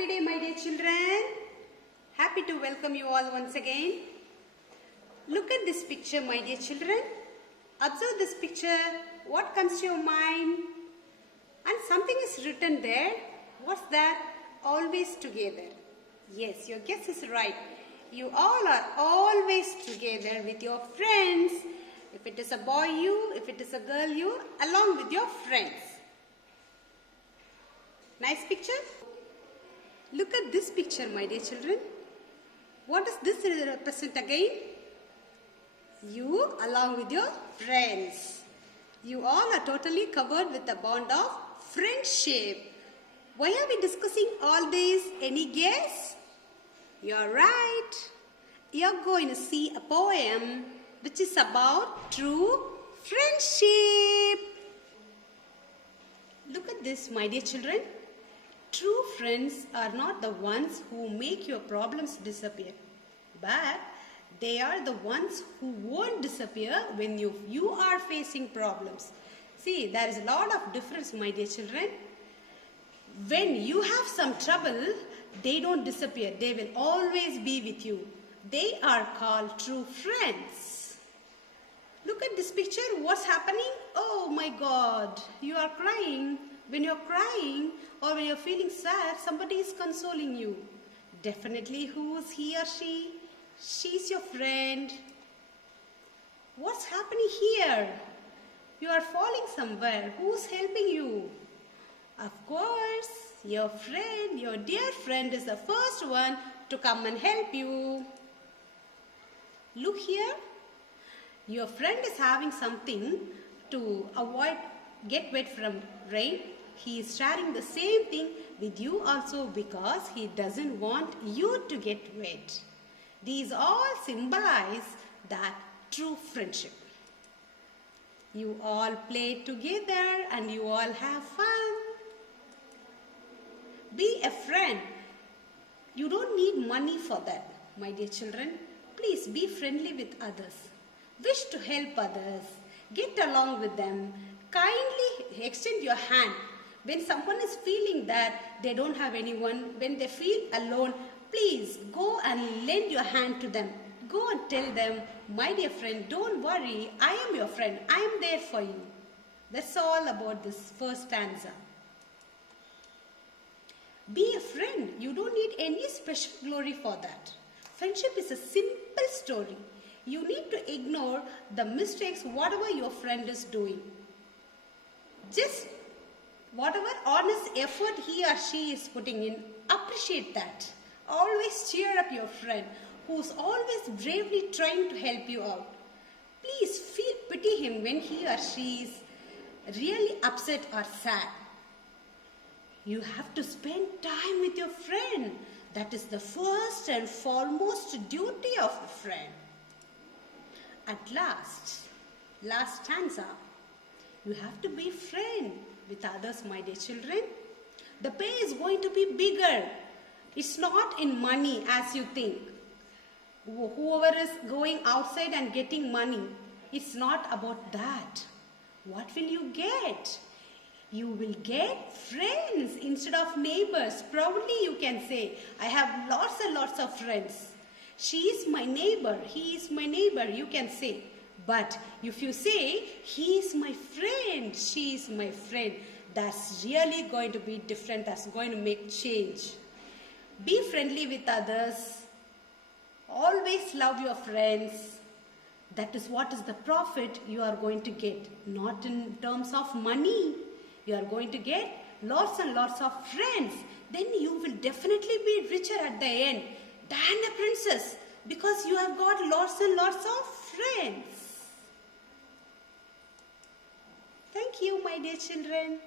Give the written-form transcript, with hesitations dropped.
Happy day, my dear children. Happy to welcome you all once again. Look at this picture, my dear children. Observe this picture. What comes to your mind? And something is written there. What's that? Always together. Yes, your guess is right. You all are always together with your friends. If it is a boy, you. If it is a girl, you. Along with your friends. Nice picture? Look at this picture, my dear children. What does this represent again? You along with your friends. You all are totally covered with the bond of friendship. Why are we discussing all this? Any guess? You're right. You're going to see a poem which is about true friendship. Look at this, my dear children. True friends are not the ones who make your problems disappear, but they are the ones who won't disappear when you are facing problems. See, there is a lot of difference, my dear children. When you have some trouble, they don't disappear. They will always be with you. They are called true friends. Look at this picture. What's happening? Oh my God, you are crying. When you're crying or when you're feeling sad, somebody is consoling you. Definitely, who's he or she? She's your friend. What's happening here? You are falling somewhere. Who's helping you? Of course, your friend, your dear friend is the first one to come and help you. Look here. Your friend is having something to get wet from rain. He is sharing the same thing with you also because he doesn't want you to get wet. These all symbolize that true friendship. You all play together and you all have fun. Be a friend. You don't need money for that, my dear children. Please be friendly with others. Wish to help others. Get along with them. Kindly extend your hand. When someone is feeling that they don't have anyone, when they feel alone, please go and lend your hand to them. Go and tell them, my dear friend, don't worry, I am your friend. I am there for you. That's all about this first stanza. Be a friend. You don't need any special glory for that. Friendship is a simple story. You need to ignore the mistakes, whatever your friend is doing. Just whatever honest effort he or she is putting in, appreciate that. Always cheer up your friend who's always bravely trying to help you out. Please feel pity him when he or she is really upset or sad. You have to spend time with your friend. That is the first and foremost duty of a friend. At last stanza. You have to be friend with others, my dear children. The pay is going to be bigger. It's not in money as you think. Whoever is going outside and getting money, it's not about that. What will you get? You will get friends instead of neighbors. Proudly you can say, I have lots and lots of friends. She is my neighbor. He is my neighbor, you can say. But if you say, he is my friend, she is my friend, that's really going to be different. That's going to make change. Be friendly with others. Always love your friends. That is what is the profit you are going to get. Not in terms of money. You are going to get lots and lots of friends. Then you will definitely be richer at the end than a princess because you have got lots and lots of friends. Thank you, my dear children.